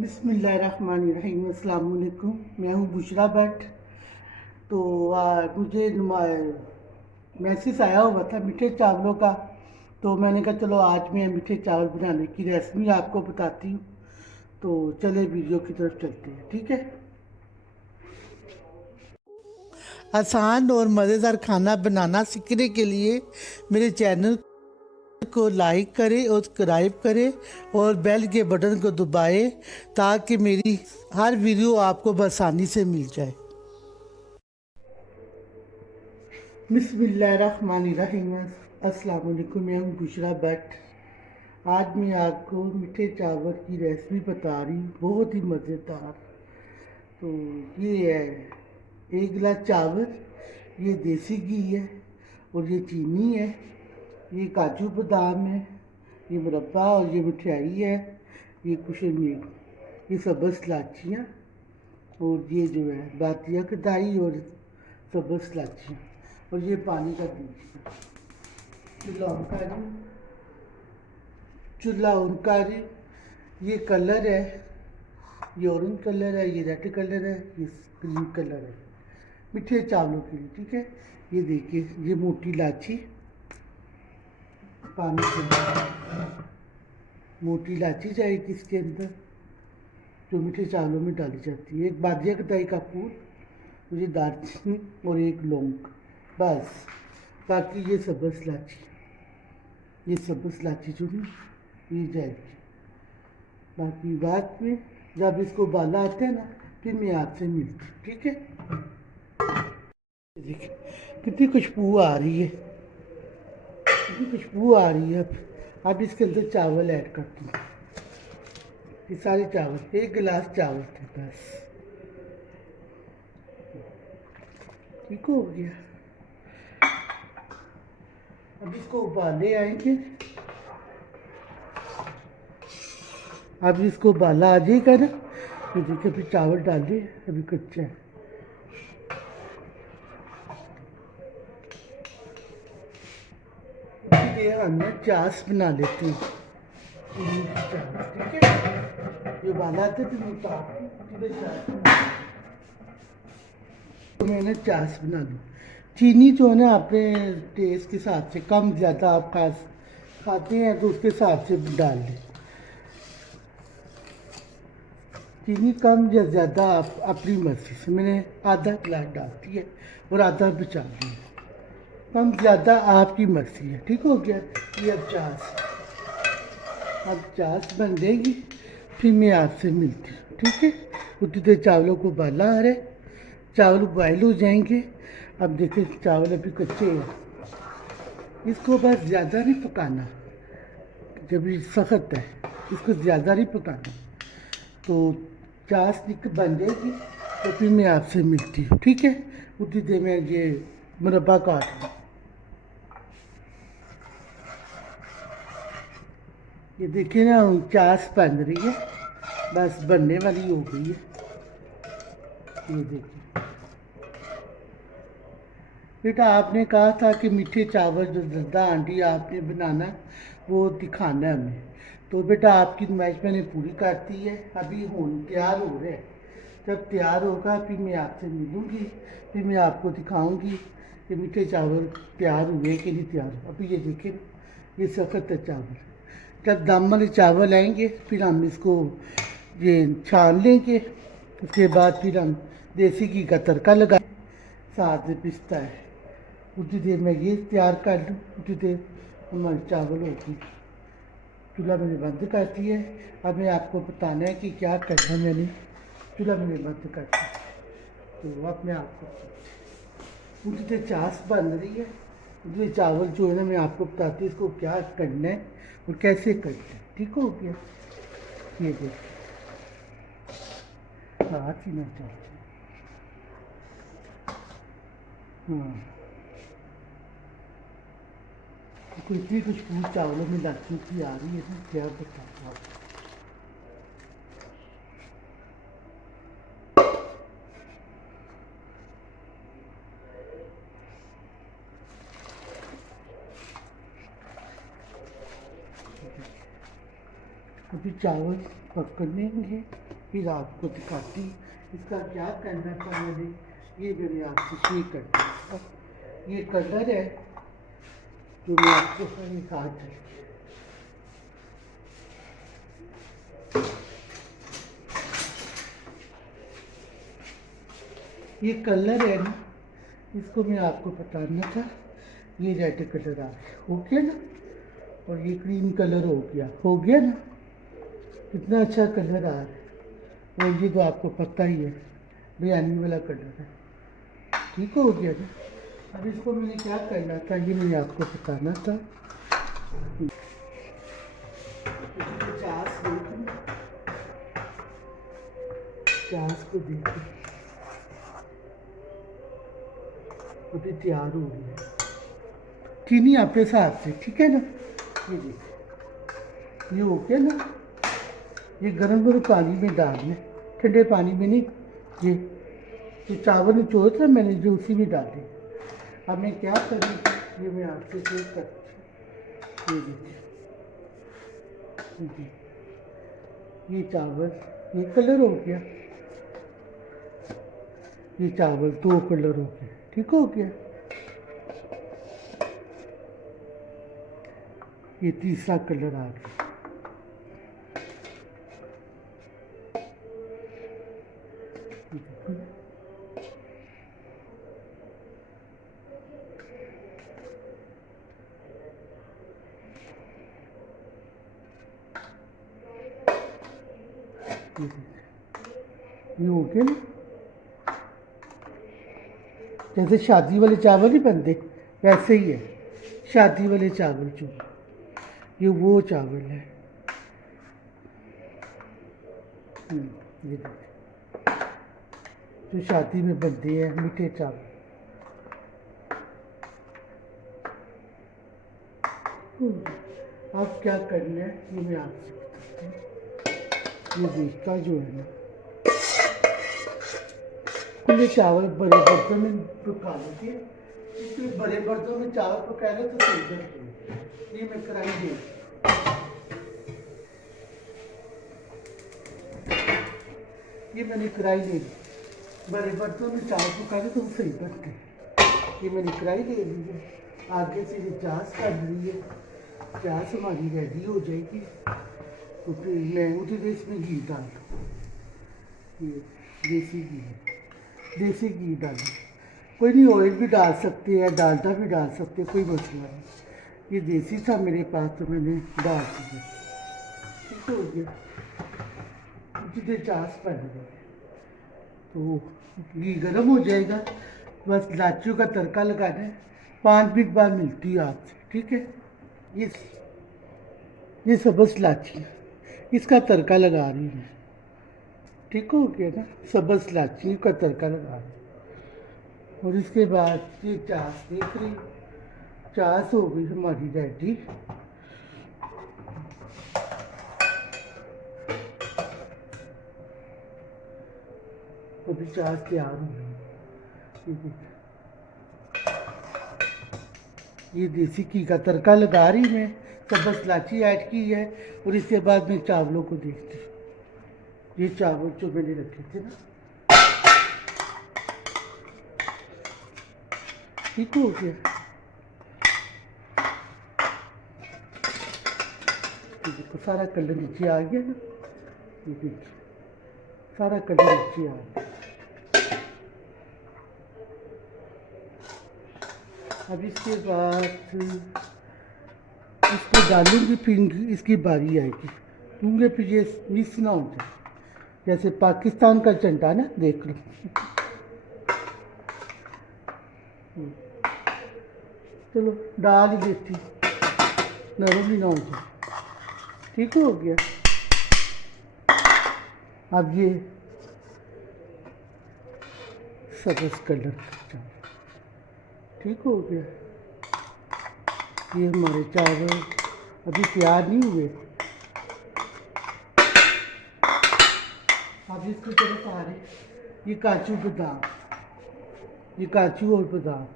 बिस्मिल्लाहिर्रहमानिर्रहीम। अस्सलाम वालेकुम। मैं हूँ बुशरा भट्ट। तो मुझे मैसेज आया हुआ था मीठे चावलों का, तो मैंने कहा चलो आज मैं मीठे चावल बनाने की रेसिपी आपको बताती हूँ। तो चले वीडियो की तरफ चलते हैं, ठीक है। आसान और मज़ेदार खाना बनाना सीखने के लिए मेरे चैनल को लाइक करें और सब्सक्राइब करें और बेल के बटन को दबाएं ताकि मेरी हर वीडियो आपको आसानी से मिल जाए। बिस्मिल्लाहिर्रहमानिर्रहीम। अस्सलाम वालेकुम। मैं हूँ बुशरा भट्ट। आज मैं आपको मीठे चावल की रेसिपी बता रही हूँ, बहुत ही मज़ेदार। तो ये है 1 गिलास चावल, ये देसी घी है और ये चीनी है, ये काजू बादाम है, ये मुरब्बा और ये मिठाई है, ये कुछ मीट, ये सब्ज़ इलाचियाँ और ये जो है बातिया कदाई और सब्ज़ इलाचियाँ और ये पानी का दूध। चूल्हा ऑन कर रही हूँ, चूल्हा ऑन कर रही हूँ। ये कलर है, ये ऑरेंज कलर है, ये रेड कलर है, ये ग्रीन कलर है मीठे चावलों के लिए, ठीक है। ये देखिए, ये मोटी इलायची पानी के, मोटी इलायची जाएगी इसके अंदर जो मीठे चावलों में डाली जाती है। एक बादिया कदाई का फूल, मुझे दालचीनी और एक लौंग, बस। बाकी ये सब्ज़ इलायची, ये सब्ज़ इलायची जो है ये जाएगी। बाकी बाद में जब इसको उबाला आता है ना, फिर मैं आपसे मिलती हूँ, ठीक है। देखिए कितनी खुशबू आ रही है, कितनी खुशबू आ रही है। अब इसके अंदर चावल ऐड करती हूँ। ये सारे चावल, 1 गिलास चावल थे बस, ठीक हो गया। अब इसको उबाले आएंगे, अब इसको उबाला आ जाएगा ना, तो देखिए अभी चावल डालिए, अभी कच्चा है। ये हम चास बना लेते हैं, ठीक है। ये उबाला था फिर तो मैंने चास बना ली। चीनी जो है ना अपने टेस्ट के हिसाब से, कम ज़्यादा आप खाते हैं तो उसके हिसाब से डाल दें। चीनी कम या ज़्यादा आप अपनी मर्ज़ी से, मैंने आधा गिलास डालती है और आधा बचा दिया, कम ज़्यादा आपकी मर्ज़ी है, ठीक हो गया। ये अब चास बन जाएगी, फिर मैं आपसे मिलती हूँ, ठीक है। उतनी देर चावलों को उबाला आ रहा है, चावल बॉयल हो जाएंगे। अब देखिए चावल अभी कच्चे हैं, इसको बस ज़्यादा नहीं पकाना, जब ये सख्त है इसको ज़्यादा नहीं पकाना। तो चास बन जाएगी तो फिर मैं आपसे मिलती हूँ, ठीक है। उतनी देर में ये मुरब्बा काट लूँ। ये देखिए ना चास बन रही है, बस बनने वाली हो गई है। ये देखिए बेटा, आपने कहा था कि मीठे चावल जो जर्दा आंटी आपने बनाना वो दिखाना है हमें, तो बेटा आपकी नुमाइश मैंने पूरी कर दी है। अभी तैयार हो रहे हैं, जब तैयार होगा फिर मैं आपसे मिलूँगी, फिर मैं आपको दिखाऊंगी कि मीठे चावल तैयार हुए कि नहीं तैयार। अभी ये देखें, ये सख्त है चावल। जब दम वाले चावल आएंगे फिर हम इसको ये छान लेंगे, उसके बाद फिर हम देसी घी का तड़का लगा, साथ में पिस्ता है। उतनी देर में ये तैयार कर लूँ, उतनी देर हमारे चावल होगी। चूल्हा मैंने बंद कर दिया है। अब मैं आपको बताना है कि क्या करना है। मैंने चूल्हा मैंने बंद कर दिया, तो अब मैं आपको उतनी देर चास बन रही है, उतनी देर चावल जो है ना मैं आपको बताती हूँ इसको क्या करना है और कैसे करना है, ठीक हो गया। ये देखिए हाथ ही ना चाहिए, हाँ तो इतनी कुछ फूल चावलों में लग की आ रही है ना, क्या बताऊँ आपको। अभी चावल पकड़ेंगे, फिर आपको दिखाती इसका क्या करना था मैंने, ये मैंने आपसे शेयर कर दिया। ये कलर है जो मैं आपको दिखा दूँ। ये कलर है ना, इसको मैं आपको बताना था। ये रेड कलर आ गया, हो गया ना, और ये क्रीम कलर हो गया ना, कितना अच्छा कलर आ रहा है। और ये तो आपको पता ही है बिरयानी वाला कलर है, ठीक हो गया ना। अब इसको मैंने क्या करना था, ये मैंने आपको बताना था। प्याज को देखो अभी तैयार हो गई है, चीनी अपने हिसाब से, ठीक है ना। ये देखो ये हो गया ना, ये गर्म गर्म पानी में डालना, ठंडे पानी में नहीं। ये जो चावल निचोड़ था मैंने जो उसी में डाले। अब मैं क्या करूँ, ये मैं आपसे शेयर करती हूँ। ये देखिए ये चावल, ये कलर हो गया, ये चावल 2 कलर हो गया, ठीक हो गया। ये तीसरा कलर आ गया, ये हो गया ना। जैसे शादी वाले चावल ही बनते वैसे ही है, शादी वाले चावल जो, ये वो चावल है। ये जो शादी में बनते हैं मीठे चावल। अब क्या करना है ये मैं आपसे बताता हूँ। ये देखता जो है ना, खुले चावल बड़े बर्तन में पका लेते हैं, इसलिए बड़े बर्तन में चावल पका रहे तो सही करते हैं। ये मैं कराई दे, ये मैंने कढ़ाई ले ली, बड़े बर्तन में चावल पका रहे तो सही बनते हैं। ये मैंने कढ़ाई ले ली है, आगे से ये चास कर ली है, चास हमारी रेडी हो जाएगी। तो फिर मैं उधर इसमें घी डाल दूँ, ये देसी घी है, देसी घी डालें, कोई नहीं ऑयल भी डाल सकते हैं, डालडा भी डाल सकते हैं, कोई मसला नहीं। ये देसी था मेरे पास तो मैंने डाल दिया, ठीक हो गया। जितने चास बन गए तो घी गर्म हो जाएगा, बस लाचियों का तड़का लगाना है। 5 मिनट बाद मिलती है आपसे, ठीक है। ये सब्ज़ लाची, इसका तड़का लगा रही हूँ, ठीक हो गया ना। सब्ज़ इलायची का तड़का लगा, और इसके बाद ये चास देख रही, चास हो गई हमारी रेडी। अभी चास तैयार हो गई। ये देसी घी का तड़का लगा रही मैं, सब्ज़ इलायची ऐड की है, और इसके बाद मैं चावलों को देखती हूँ। ये चावल जो मैंने रखे थे ना, ठीक हो गया। देखो सारा कलर नीचे आ गया ना, ये देखिए सारा कलर नीचे आ गया। अब इसके बाद इसको डालूंगी, फिर इसकी बारी आएगी, क्योंकि फिर ये मिक्स ना हो जाए, जैसे पाकिस्तान का झंडा ना, देख लो। चलो डाल ही देती, नरम भी ना हो जाए, ठीक हो गया। अब ये सब्ज़ कलर का, ठीक हो गया। ये हमारे चावल अभी तैयार नहीं हुए, अब इसकी तरफ आ रहे ये काजू बादाम, ये काजू और बादाम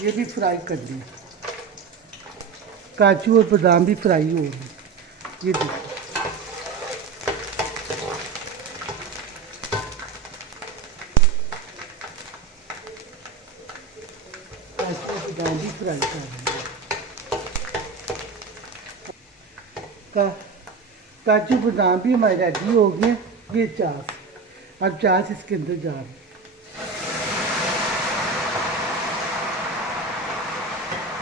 ये भी फ्राई कर दिए, काजू और बादाम भी फ्राई हो गए। ये देखो फ्राई कर लेंगे। का काजू बादाम भी हमारे रेडी हो गए। ये चास, अब चास इसके अंदर जा रही है।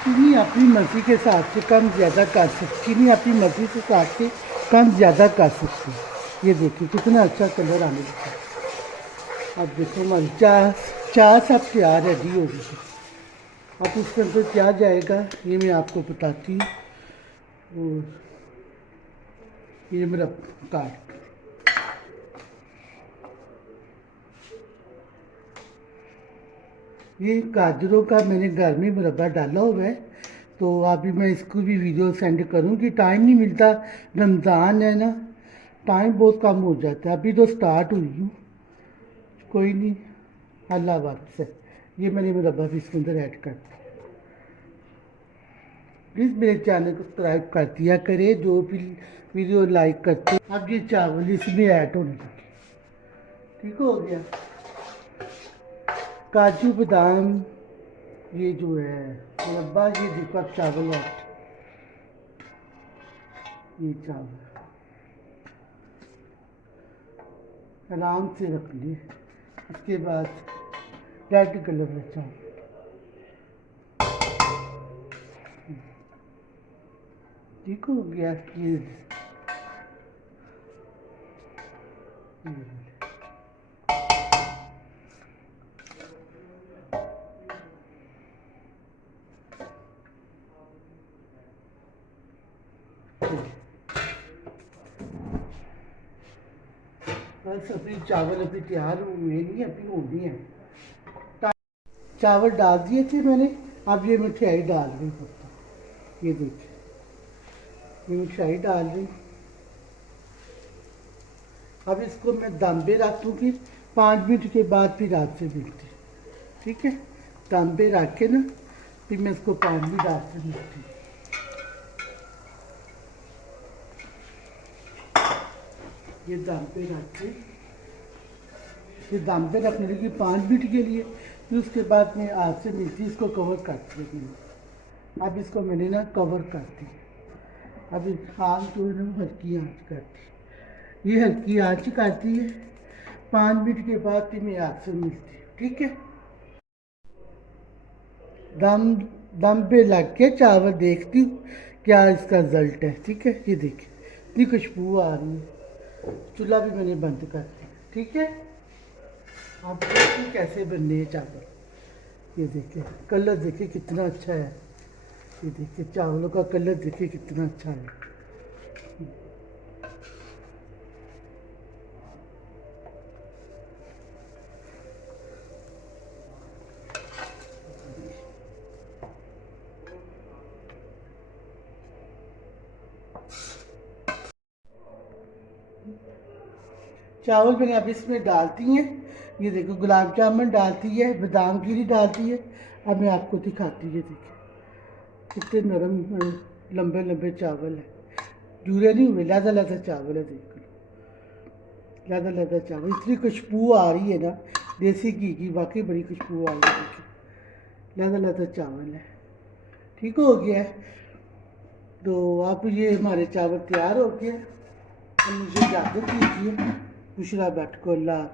चीनी अपनी मर्ज़ी के हिसाब से कम ज़्यादा कर सकते, चीनी अपनी मर्ज़ी के हिसाब से कम ज़्यादा कर सकते हैं। ये देखिए कितना अच्छा कलर आने लगा। अब देखो हमारी चास अब तैयार रेडी हो गई है। अब उसके अंदर क्या जाएगा ये मैं आपको बताती हूँ। और ये मेरा काट, ये गाजरों का मैंने घर में मुरब्बा डाला हुआ है, तो अभी मैं इसको भी वीडियो सेंड करूँगी। टाइम नहीं मिलता, रमज़ान है ना, टाइम बहुत कम हो जाता है। अभी तो स्टार्ट हुई हूँ, कोई नहीं, अल्लाह वापस है। ये मैंने मुरब्बा भी इसके अंदर ऐड कर दिया। प्लीज़ मेरे चैनल को सब्सक्राइब कर दिया करे, जो भी वीडियो लाइक करते। अब ये चावल इसमें ऐड होने लगे, ठीक हो गया। काजू बादाम ये जो है मुरब्बा, ये देखो अब चावल ऐड, ये चावल आराम से रख लिए। इसके बाद रेड कलर में चावल, ठीक हो गया। ये बस अभी चावल अभी तैयार हुए नहीं, अभी होनी है। चावल डाल दिए थे मैंने, अब ये मिठाई डाल रही हूँ। ये देखिए, ये मिठाई डाल रही हूँ। अब इसको मैं दम पे रख दूँगी, 5 मिनट के बाद फिर आपसे मिलती, ठीक है। दम पे रख के ना फिर मैं इसको पानी डाल के मिलती। ये दम पे रख के, ये दम पे रखने लगी 5 मिनट के लिए, फिर उसके बाद मैं आपसे मिलती, इसको कवर करती है। अब इसको मैंने ना कवर कर दी। अब आग जो है ना हल्की आँच करती, ये हल्की आँच करती है। 5 मिनट के बाद फिर मैं आपसे मिलती, ठीक है। दम दम पे लग के चावल देखती हूँ क्या इसका रिजल्ट है, ठीक है। ये देखिए इतनी खुशबू आ रही है। चूल्हा भी मैंने बंद कर दिया, ठीक है। आप देखिए कैसे बनने हैं चावल। ये देखिए कलर देखिए कितना अच्छा है। ये देखिए चावलों का कलर देखिए कितना अच्छा है। चावल मैंने अब इसमें डालती हैं। ये देखो गुलाब जामुन डालती है, बादाम गिरी डालती है। अब मैं आपको दिखाती है, देखिए कितने नरम लंबे लंबे चावल है, जूरे नहीं हुए, लहदा लहदा चावल है। देखो लहदा लहदा चावल, इतनी खुशबू आ रही है ना देसी घी की, वाकई बड़ी खुशबू आ रही है। देखिए लहदा लहदा चावल है, ठीक हो गया है। तो अब ये हमारे चावल तैयार हो गए। अब मुझे इजाज़त दीजिए, बुशरा भट्ट को अल्लाह।